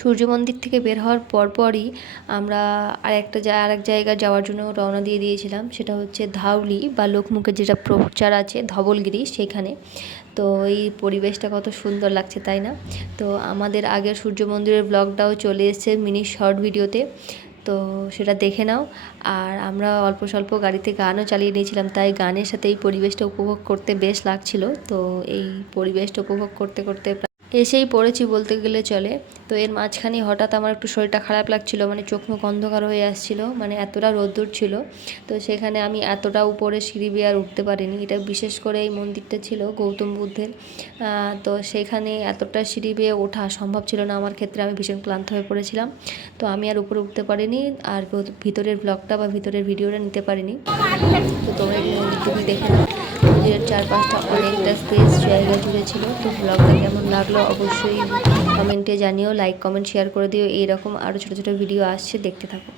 সূর্য মন্দির থেকে বের হওয়ার পরপরই আমরা আরেক জায়গায় যাওয়ার জন্য রওনা দিয়ে দিয়েছিলাম। সেটা হচ্ছে ধাউলি বা লোকমুখে যেটা প্রচার আছে ধবলগিরি, সেখানে। তো এই পরিবেশটা কত সুন্দর লাগছে, তাই না? তো আমাদের আগের সূর্য মন্দিরের ব্লগটাও চলে এসেছে মিনি শর্ট ভিডিওতে, তো সেটা দেখে নাও। আর আমরা অল্প স্বল্প গাড়িতে গানও চালিয়ে নিয়েছিলাম, তাই গানের সাথে এই পরিবেশটা উপভোগ করতে বেশ লাগছিল। তো এই পরিবেশটা উপভোগ করতে করতে এসেই পড়েছি বলতে গেলে চলে। তো এর মাঝখানে হঠাৎ আমার একটু শরীরটা খারাপ লাগছিল, মানে চোখ মুখ অন্ধকার হয়ে আসছিল, মানে এতটা রোদ্দুর ছিল। তো সেখানে আমি এতটা উপরে সিঁড়ি বেয়ে আর উঠতে পারিনি। এটা বিশেষ করে এই মন্দিরটা ছিল গৌতম বুদ্ধের, তো সেখানে এতটা সিঁড়ি বেয়ে ওঠা সম্ভব ছিল না আমার ক্ষেত্রে। আমি ভীষণ ক্লান্ত হয়ে পড়েছিলাম, তো আমি আর উপরে উঠতে পারিনি, আর ভিতরের ব্লগটা বা ভিতরের ভিডিওটা নিতে পারিনি। তো তোমরা এই মন্দিরটুকু দেখে নাও। মন্দিরের চারপাশটা অনেকটা স্পেস জায়গা জুড়ে ছিল। তো ব্লগটা কেমন লাগলো অবশ্যই কমেন্টে জানিও, লাইক কমেন্ট শেয়ার করে দিও। এইরকম আরও ছোটো ছোটো ভিডিও আসছে, দেখতে থাকো।